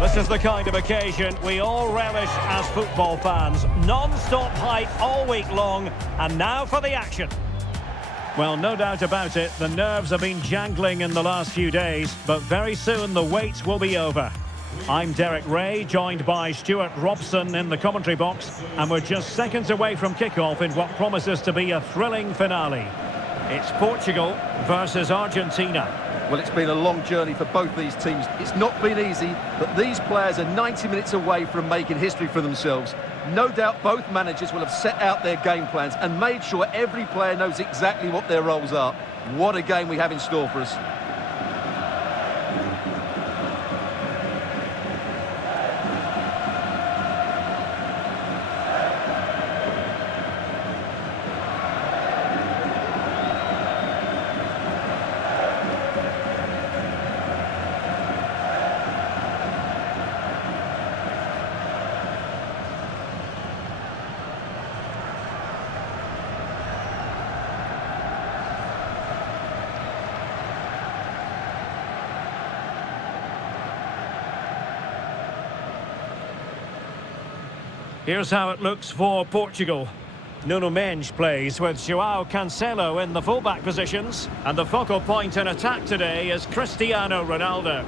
This is the kind of occasion we all relish as football fans. Non-stop hype all week long, and now for the action. Well, no doubt about it, the nerves have been jangling in the last few days, but very soon the wait will be over. I'm Derek Ray, joined by Stuart Robson in the commentary box, and we're just seconds away from kickoff in what promises to be a thrilling finale. It's Portugal versus Argentina. Well, it's been a long journey for both these teams. It's not been easy, but these players are 90 minutes away from making history for themselves. No doubt both managers will have set out their game plans and made sure every player knows exactly what their roles are. What a game we have in store for us. Here's how it looks for Portugal. Nuno Mendes plays with João Cancelo in the fullback positions. And the focal point in attack today is Cristiano Ronaldo.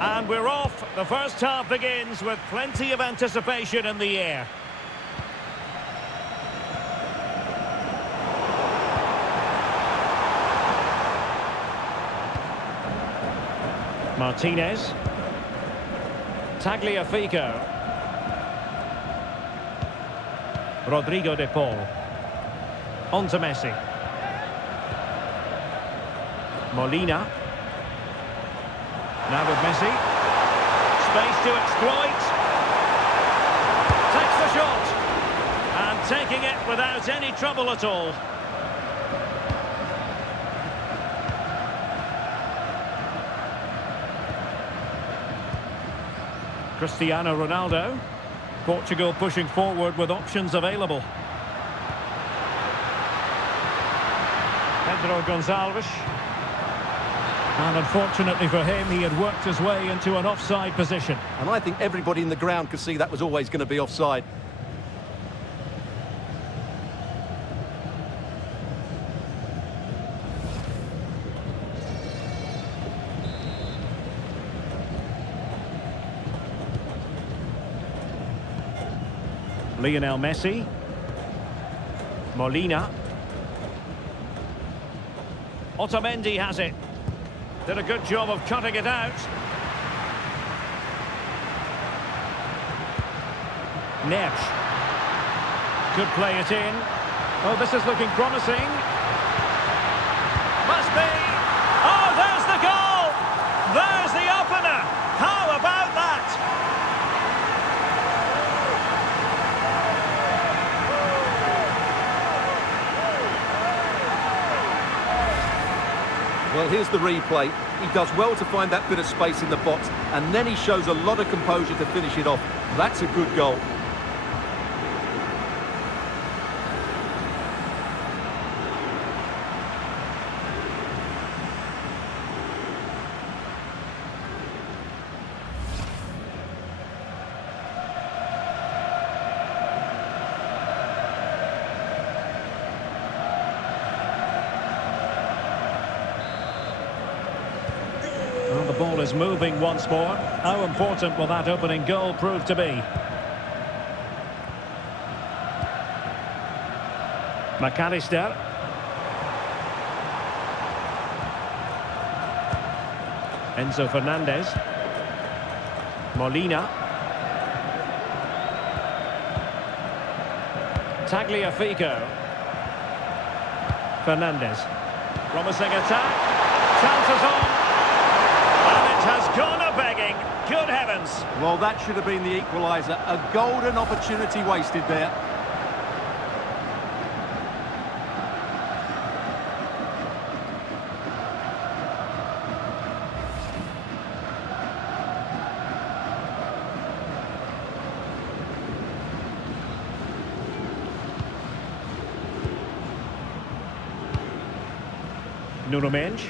And we're off. The first half begins with plenty of anticipation in the air. Martinez. Tagliafico. Rodrigo de Paul. On to Messi. Molina. Now with Messi. Space to exploit. Takes the shot. And taking it without any trouble at all. Cristiano Ronaldo. Portugal pushing forward with options available. Pedro Gonçalves. And unfortunately for him, he had worked his way into an offside position. And I think everybody in the ground could see that was always going to be offside. Lionel Messi. Molina. Otamendi has it. Did a good job of cutting it out. Neves. Could play it in. Oh, this is looking promising. Must be. Oh, there's the goal! There's the opener! How about that? Well, here's the replay. He does well to find that bit of space in the box, and then he shows a lot of composure to finish it off. That's a good goal. Well, the ball ball is moving once more. How important will that opening goal prove to be? McAllister. Enzo Fernandez. Molina. Tagliafico. Fernandez. Promising attack. Chances on. And it has gone a-begging. Good heavens. Well, that should have been the equaliser. A golden opportunity wasted there. Nuno Mendes.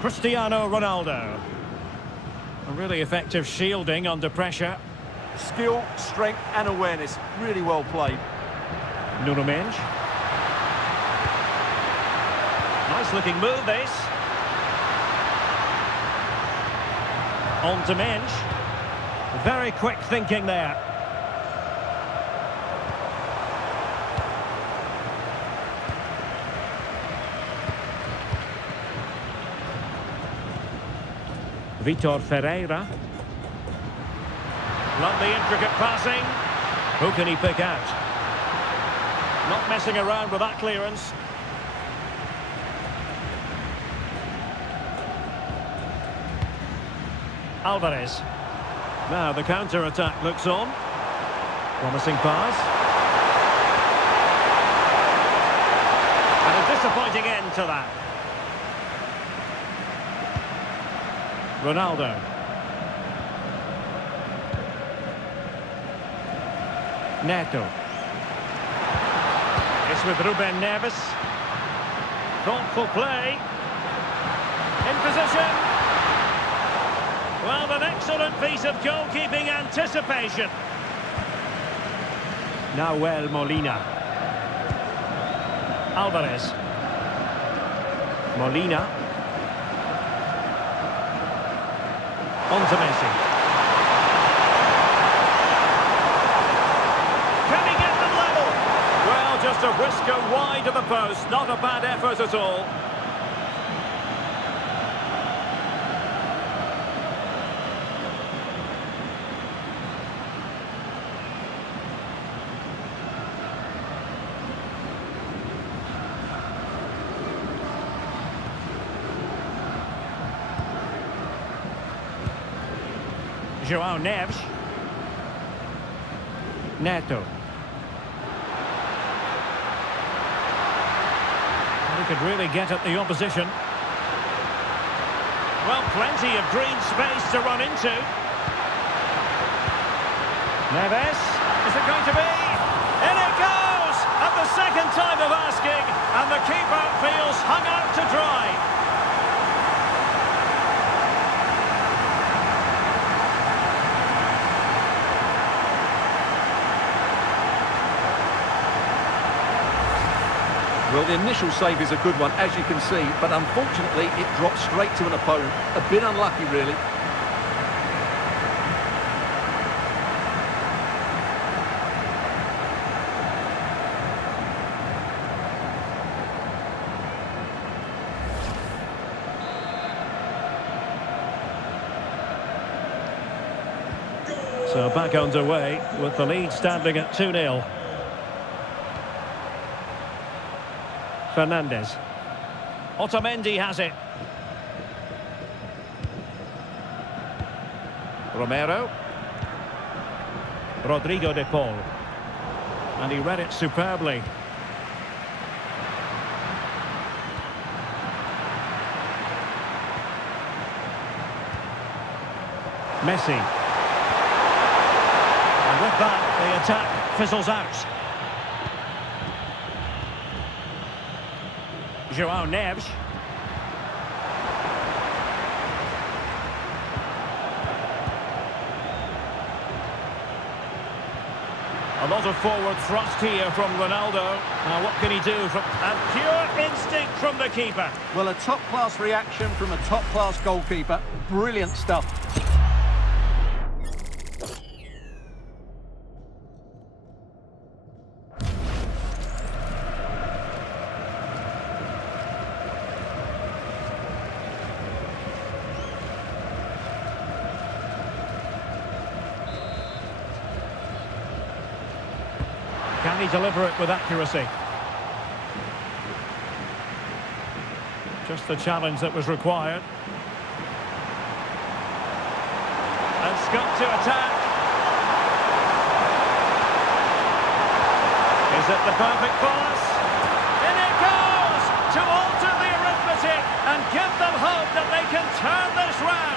Cristiano Ronaldo. A really effective shielding under pressure. Skill, strength and awareness. Really well played. Nuno Mendes. Nice looking move this. On to Mendes. Very quick thinking there. Vitor Ferreira. Lovely intricate passing. Who can he pick out? Not messing around with that clearance. Alvarez. Now the counter-attack looks on. Promising pass. And a disappointing end to that. Ronaldo. Neto. It's with Ruben Neves. Thoughtful play. In position. Well, an excellent piece of goalkeeping anticipation. Nahuel Molina. Alvarez. Molina. On to Messi. Can he get them level? Well, just a whisker wide of the post. Not a bad effort at all. João Neves. Neto. He could really get at the opposition. Well, plenty of green space to run into. Neves. Is it going to be? In it goes! At the second time of asking, and the keeper feels hung out to dry. Well, the initial save is a good one, as you can see, but unfortunately it dropped straight to an opponent. A bit unlucky, really. So back underway with the lead standing at 2-0. Fernandez. Otamendi has it. Romero. Rodrigo de Paul. And he read it superbly. Messi. And with that, the attack fizzles out. João Neves. A lot of forward thrust here from Ronaldo. Now what can he do from... And pure instinct from the keeper. Well, a top-class reaction from a top-class goalkeeper. Brilliant stuff. Can he deliver it with accuracy? Just the challenge that was required. And Scott to attack. Is it the perfect pass? In it goes! To alter the arithmetic and give them hope that they can turn this round.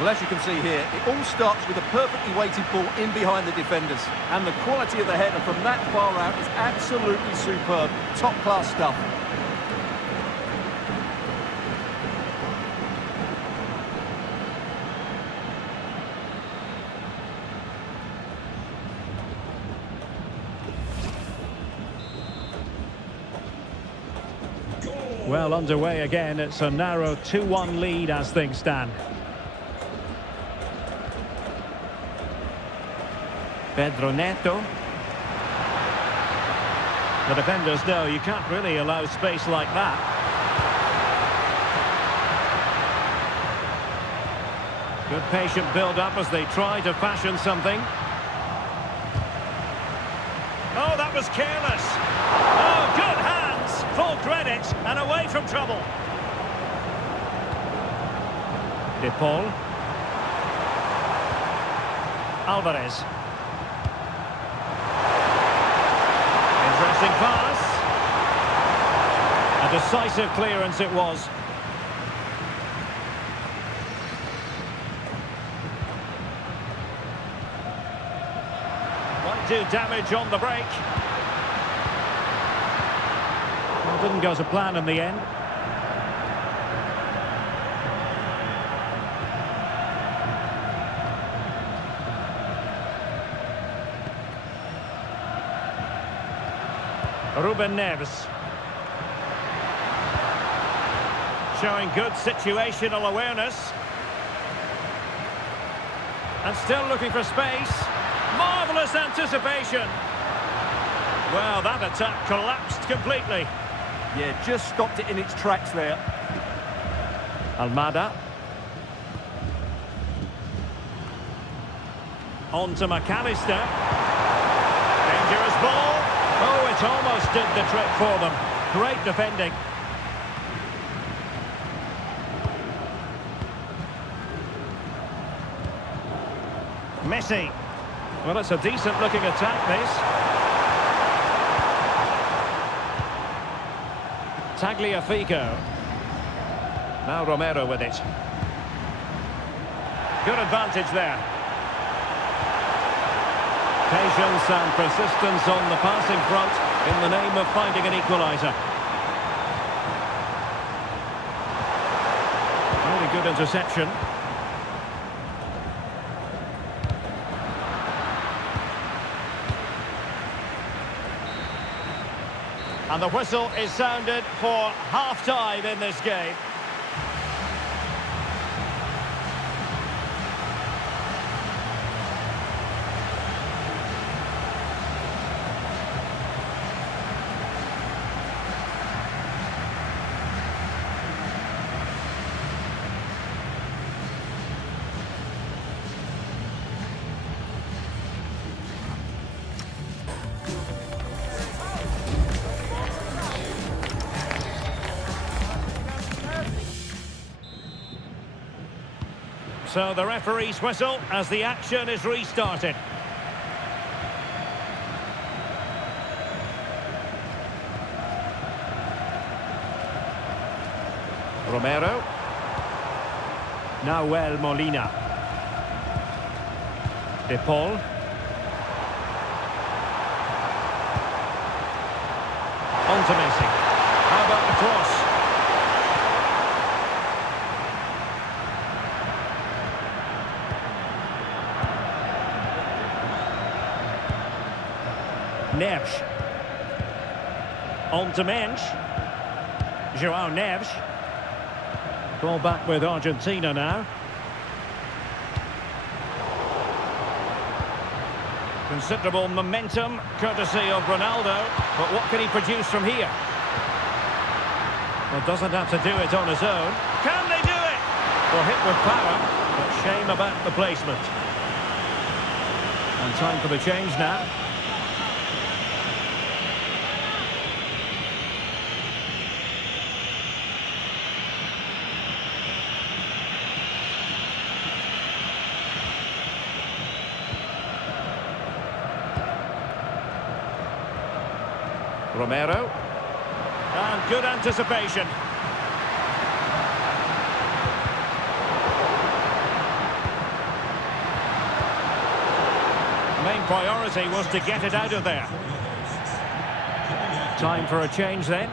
Well, as you can see here, it all starts with a perfectly weighted ball in behind the defenders. And the quality of the header from that far out is absolutely superb. Top-class stuff. Well, underway again. It's a narrow 2-1 lead as things stand. Pedro Neto. The defenders know you can't really allow space like that. Good patient build-up as they try to fashion something. Oh, that was careless. Oh, good hands. Full credit and away from trouble. De Paul. Alvarez. Interesting pass. A decisive clearance it was. Might do damage on the break. Well, didn't go to plan in the end. Ruben Neves. Showing good situational awareness. And still looking for space. Marvellous anticipation. Well, that attack collapsed completely. Yeah, just stopped it in its tracks there. Almada. On to McAllister. Dangerous ball. Oh, it almost did the trick for them. Great defending. Messi. Well, it's a decent-looking attack, this. Tagliafico. Now Romero with it. Good advantage there. Patience and persistence on the passing front in the name of finding an equaliser. Really good interception. And the whistle is sounded for half-time in this game. So the referee's whistle as the action is restarted. Romero. Nahuel Molina. De Paul. On to Messi. How about the cross? Neves. On to Mensch. João Neves. Ball back with Argentina now. Considerable momentum, courtesy of Ronaldo. But what can he produce from here? Well, doesn't have to do it on his own. Can they do it? Well, hit with power, but shame about the placement. And time for the change now. Romero. And good anticipation. Main priority was to get it out of there. Time for a change then.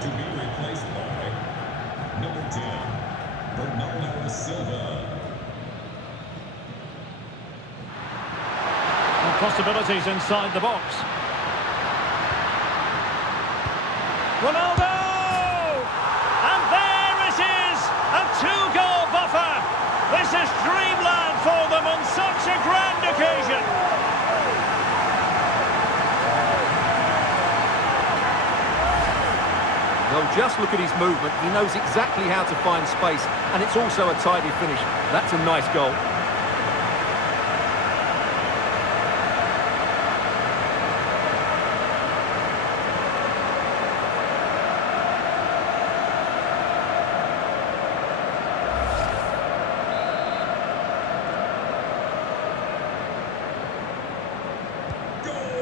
To be replaced by number 10, Ronaldo Silva. Possibilities inside the box. Ronaldo! And there it is! A two-goal buffer! This is dreamland for them on such a grand occasion! Well, just look at his movement. He knows exactly how to find space, and it's also a tidy finish. That's a nice goal.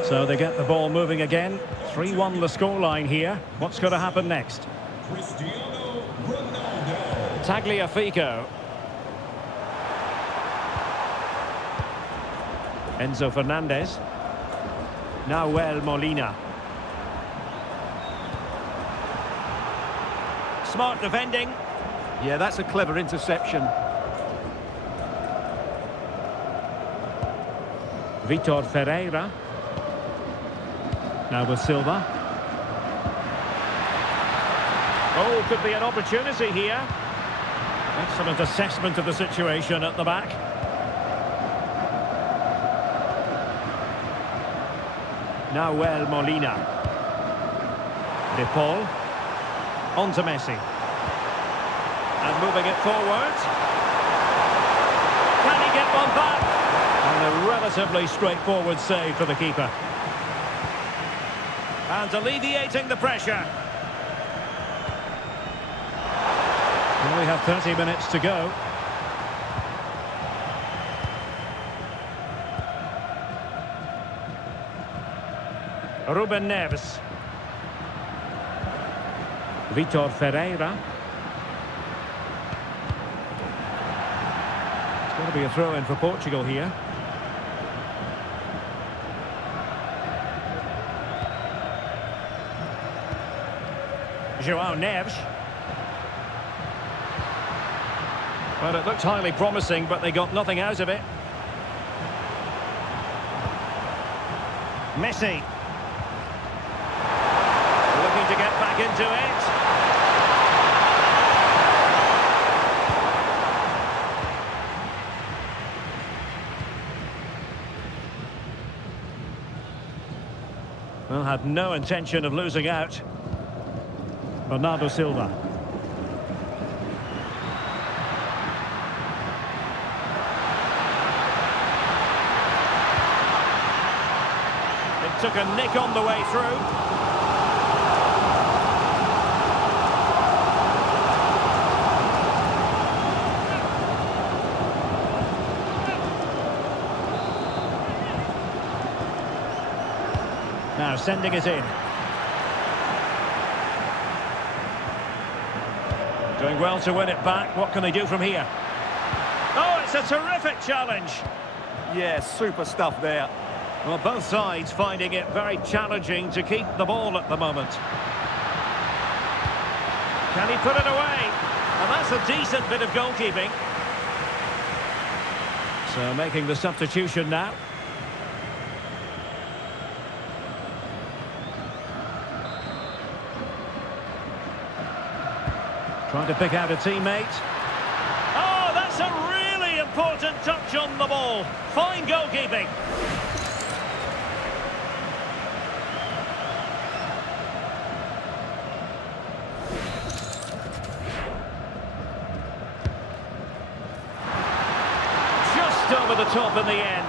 So they get the ball moving again. 3-1 the scoreline here. What's going to happen next? Cristiano Ronaldo. Tagliafico. Enzo Fernandez. Nahuel Molina. Smart defending. Yeah, that's a clever interception. Vitor Ferreira. Now with Silva. Oh, could be an opportunity here. Excellent assessment of the situation at the back. Nahuel Molina. De Paul. On to Messi. And moving it forward. Can he get one back? And a relatively straightforward save for the keeper. And alleviating the pressure. We have 30 minutes to go. Ruben Neves. Vitor Ferreira. It's going to be a throw-in for Portugal here. João Neves. Well, it looked highly promising, but they got nothing out of it. Messi. Looking to get back into it. Well, had no intention of losing out. Bernardo Silva. It took a nick on the way through. Now sending it in. Doing well to win it back. What can they do from here? Oh, it's a terrific challenge. Yeah, super stuff there. Well, both sides finding it very challenging to keep the ball at the moment. Can he put it away? And that's a decent bit of goalkeeping. So making the substitution now. Trying to pick out a teammate. Oh, that's a really important touch on the ball. Fine goalkeeping. Just over the top in the end.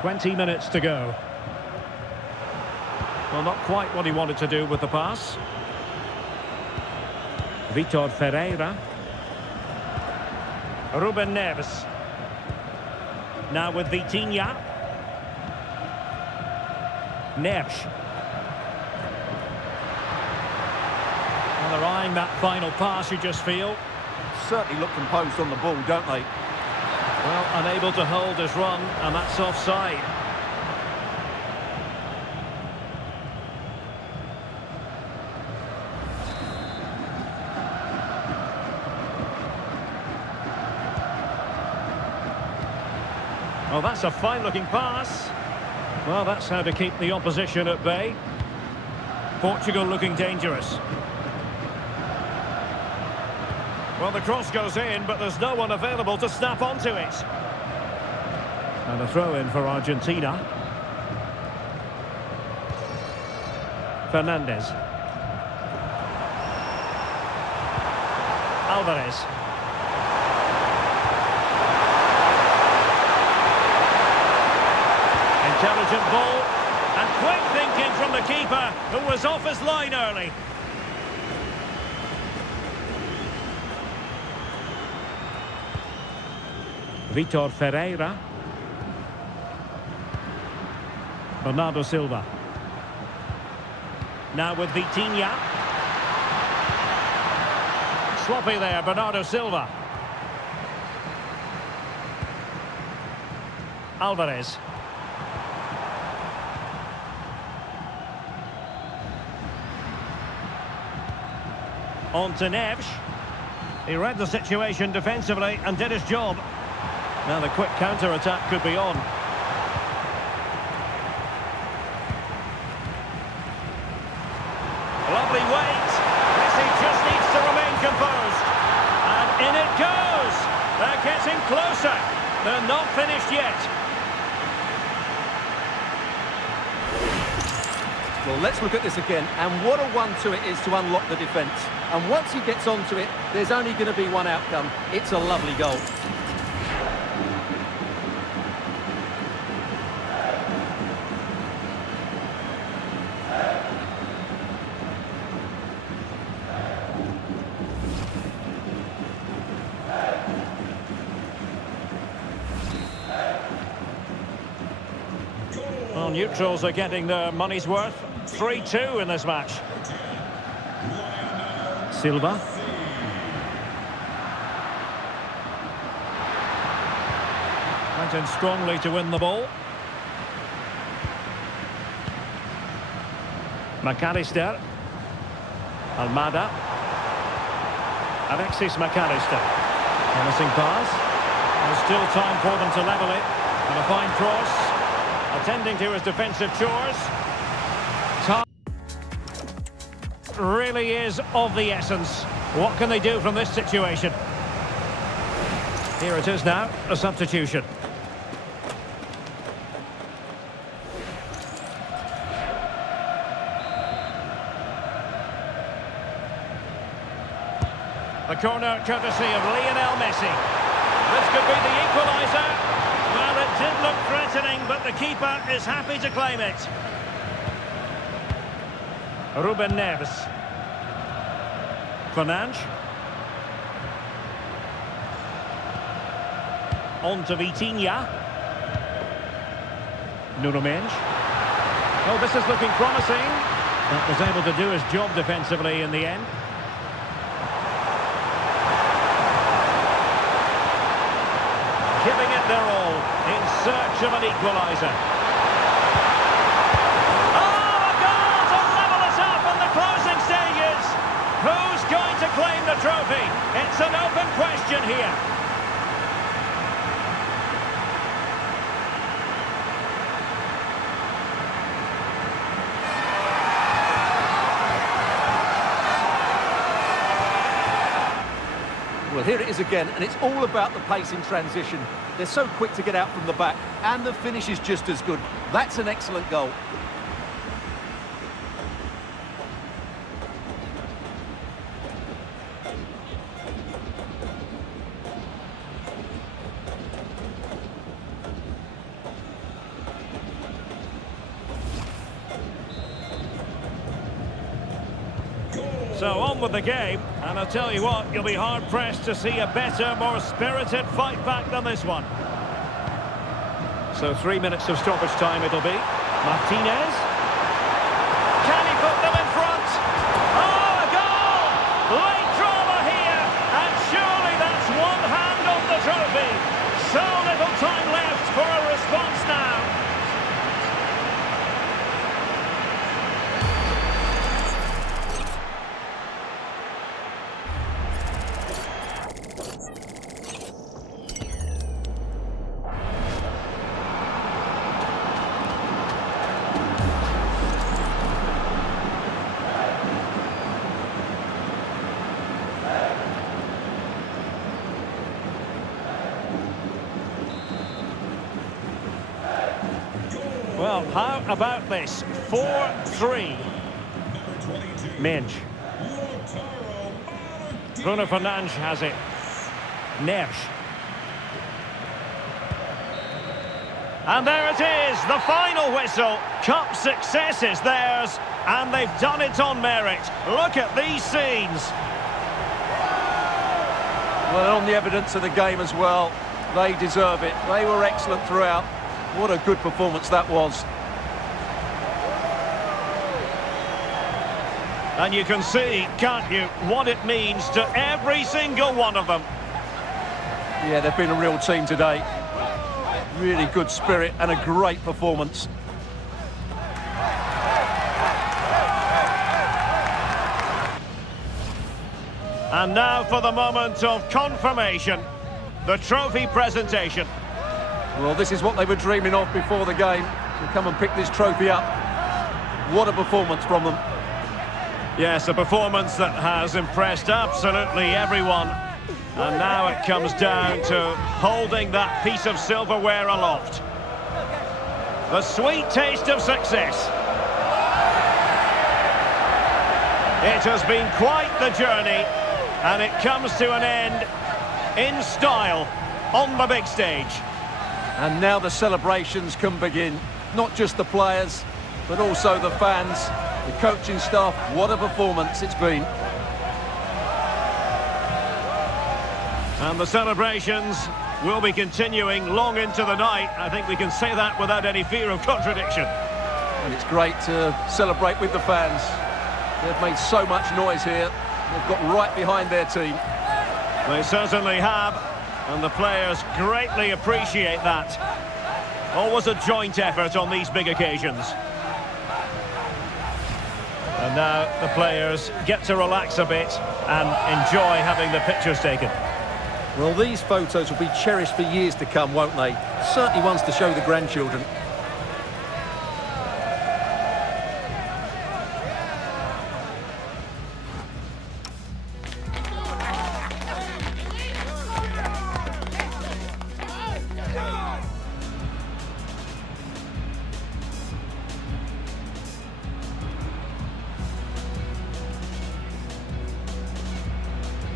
"20 minutes to go." Well, not quite what he wanted to do with the pass. Vitor Ferreira. Ruben Neves. Now with Vitinha. Neves. Well, they're eyeing that final pass, you just feel. Certainly look composed on the ball, don't they? Well, unable to hold his run, and that's offside. Well, that's a fine-looking pass. Well, that's how to keep the opposition at bay. Portugal looking dangerous. Well, the cross goes in, but there's no one available to snap onto it. And a throw-in for Argentina. Fernandez. Alvarez. Intelligent ball. And quick thinking from the keeper, who was off his line early. Vitor Ferreira. Bernardo Silva. Now with Vitinha. Sloppy there, Bernardo Silva. Alvarez. On to Neves. He read the situation defensively and did his job. Now the quick counter-attack could be on. Lovely weight. Messi just needs to remain composed. And in it goes. They're getting closer. They're not finished yet. Well, let's look at this again. And what a one-two it is to unlock the defence. And once he gets onto it, there's only going to be one outcome. It's a lovely goal. Well, neutrals are getting their money's worth. 3-2 in this match. Silva. Went in strongly to win the ball. McAllister. Almada. Alexis McAllister. Promising pass. There's still time for them to level it. And a fine cross. Attending to his defensive chores. Time really is of the essence. What can they do from this situation? Here it is now, a substitution. The corner courtesy of Lionel Messi. This could be the equaliser. Well, it did look threatening, but the keeper is happy to claim it. Ruben Neves. Fernandes. On to Vitinha. Nuno Mendes. Oh, this is looking promising. That was able to do his job defensively in the end. Giving it their all in search of an equaliser. Oh, a goal to level us up in the closing stages. Who's going to claim the trophy? It's an open question here. Well, here it is again, and it's all about the pace in transition. They're so quick to get out from the back, and the finish is just as good. That's an excellent goal. So on with the game, and I'll tell you what, you'll be hard-pressed to see a better, more spirited fight back than this one. So 3 minutes of stoppage time it'll be. Martinez. Can he put them in front? Oh, a goal! Late drama here, and surely that's one hand on the trophy. So little time left for a response now. Well, how about this? 4-3. Mensch. Bruno Fernandes has it. Neves. And there it is, the final whistle. Cup success is theirs, and they've done it on merit. Look at these scenes. Well, on the evidence of the game as well, they deserve it. They were excellent throughout. What a good performance that was. And you can see, can't you, what it means to every single one of them. Yeah, they've been a real team today. Really good spirit and a great performance. And now for the moment of confirmation, the trophy presentation. Well, this is what they were dreaming of before the game, to come and pick this trophy up. What a performance from them. Yes, a performance that has impressed absolutely everyone. And now it comes down to holding that piece of silverware aloft. The sweet taste of success. It has been quite the journey, and it comes to an end in style on the big stage. And now the celebrations can begin. Not just the players, but also the fans, the coaching staff. What a performance it's been. And the celebrations will be continuing long into the night. I think we can say that without any fear of contradiction. And it's great to celebrate with the fans. They've made so much noise here. They've got right behind their team. They certainly have. And the players greatly appreciate that. Always a joint effort on these big occasions. And now the players get to relax a bit and enjoy having the pictures taken. Well, these photos will be cherished for years to come, won't they? Certainly ones to show the grandchildren.